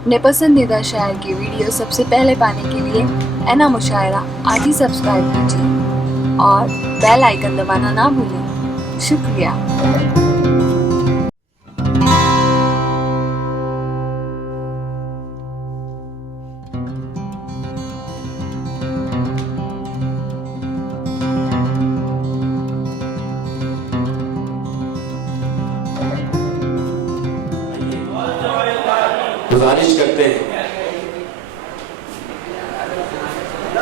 अपने पसंदीदा शायर की वीडियो सबसे पहले पाने के लिए एना मुशायरा आज ही सब्सक्राइब कीजिए और बेल आइकन दबाना ना भूलें। शुक्रिया। गुजारिश करते हैं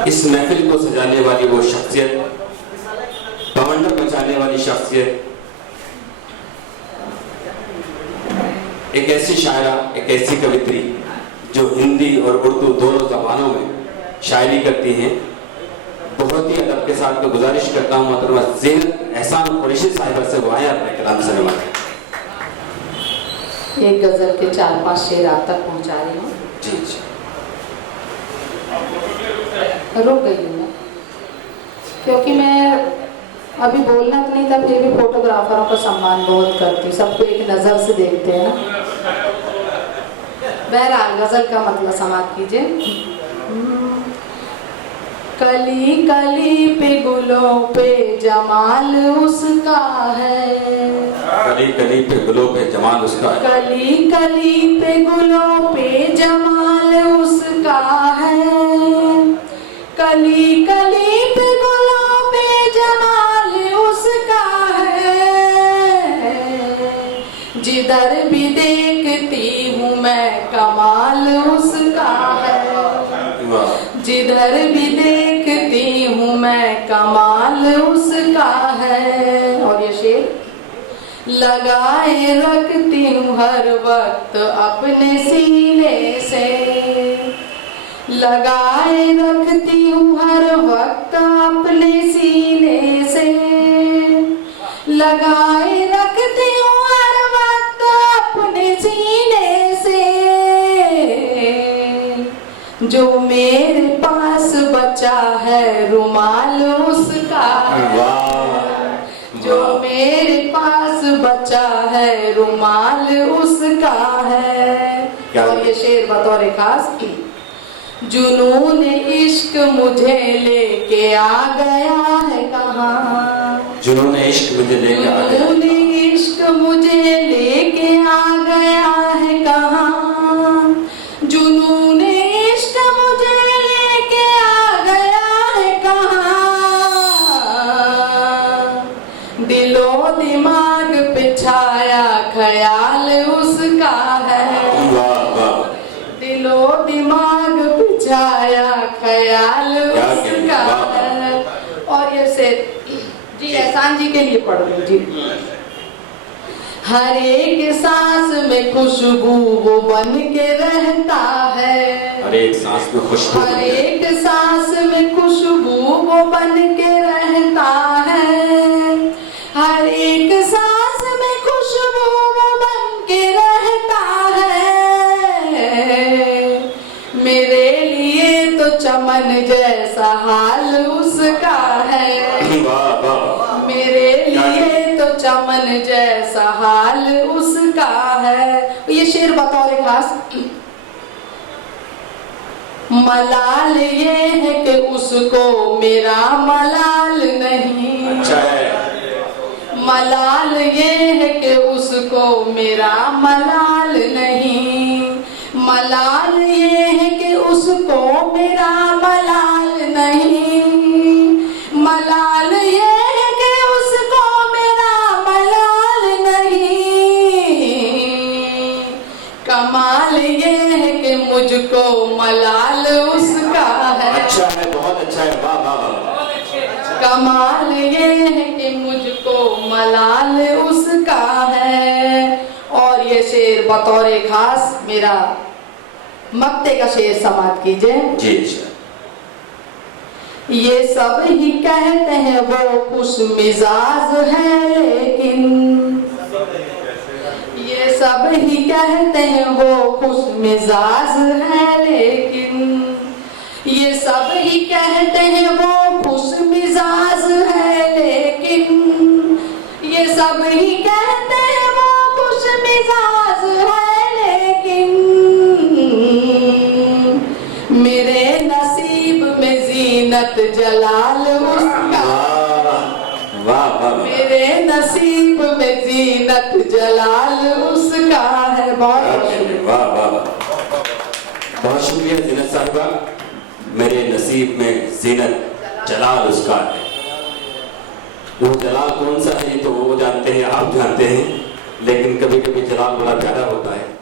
इस महफिल को सजाने वाली वो शख्सियत, बवंडर मचाने वाली शख्सियत, एक ऐसी शायरा, एक ऐसी कवित्री जो हिंदी और उर्दू दोनों जबानों में शायरी करती हैं। बहुत ही अदब के साथ मैं गुजारिश करता हूँ मोहतरमा ज़ीनत एहसान कुरैशी साहिबा से वो आए अपने कलाम सुनवाएं। एक गजल के 4-5 शेर आप तक पहुंचा रही हूँ। जी जी। रुक गई हूँ मैं, क्योंकि मैं अभी बोलना तो नहीं था, फिर भी फोटोग्राफरों का सम्मान बहुत करती, सबको एक नज़र से देखते हैं ना। बहरहाल गजल का मतलब समाप्त कीजिए। कली कली पे गुलों पे जमाल उसका है, कली कली पे गुलों पे जमाल उसका है, कली कली पे गुलों पे जमाल उसका है, कली कली पे गुलों पे जमाल उसका है, जिधर भी देखती हूँ मैं कमाल उसका है, जिधर भी देखती हूँ मैं कमाल उसका है। और ये शेर, लगाए रखती हूँ हर वक्त अपने सीने से, लगाए रखती हूँ हर वक्त अपने सीने से, लगाए रखती हूँ हर वक्त अपने सीने से, जो मेरे पास बचा है रुमाल उसका है, जो मेरे पास बचा है रुमाल उसका है। और ये शेर बतौर खास की, जुनून इश्क मुझे लेके आ गया है कहाँ, जुनून इश्क मुझे लेके आ गया, जुनून इश्क मुझे लेके आ गया है कहाँ, जुनून इश्क मुझे लेके आ गया है कहाँ, दिलो दिमाग पे छाया ख्याल उसका है, दिलो दिमाग पे छाया ख्याल उसका है। और ये से जी एहसान जी के लिए पढ़ लो जी। हर एक सांस में खुशबू वो बन के रहता है, हर एक सांस में खुशबू, हर एक सांस में खुशबू वो बन के रहता है, हर एक सांस में खुशबू वो बन के रहता है, मेरे लिए तो चमन जैसा हाल उसका है, मेरे लिए तो चमन जैसा हाल उसका है। ये शेर बतौर खास, मलाल ये है कि उसको मेरा मलाल नहीं, अच्छा है, मलाल ये है कि उसको मेरा मलाल नहीं, मलाल ये है कि उसको मेरा मलाल नहीं, मलाल ये है कि उसको मेरा मलाल नहीं, कमाल ये है कि मुझको मलाल उसका है। अच्छा है, बहुत अच्छा है, वाह वाह वाह। कमाल ये है कि मुझको मलाल उसका है। और ये शेर बतौर खास मेरा मक्ते का शेर समाप्त कीजिए जी। अच्छा, ये सब ही कहते हैं वो खुश मिजाज है, लेकिन ये सब ही कहते हैं वो खुश मिजाज है, लेकिन ये सब ही कहते हैं वो खुश मिजाज है, लेकिन ये सब ही कहते हैं वो खुश मिजाज है, लेकिन जीनत जलाल उसका, वाह वाह, मेरे नसीब में जीनत जलाल उसका है। बहुत वाह वाह, बहुत शुक्रिया जीनत साहिबा। मेरे नसीब में जीनत जलाल उसका है। वो जलाल कौन सा है ये तो वो जानते हैं, आप जानते हैं, लेकिन कभी कभी जलाल बड़ा प्यारा होता है।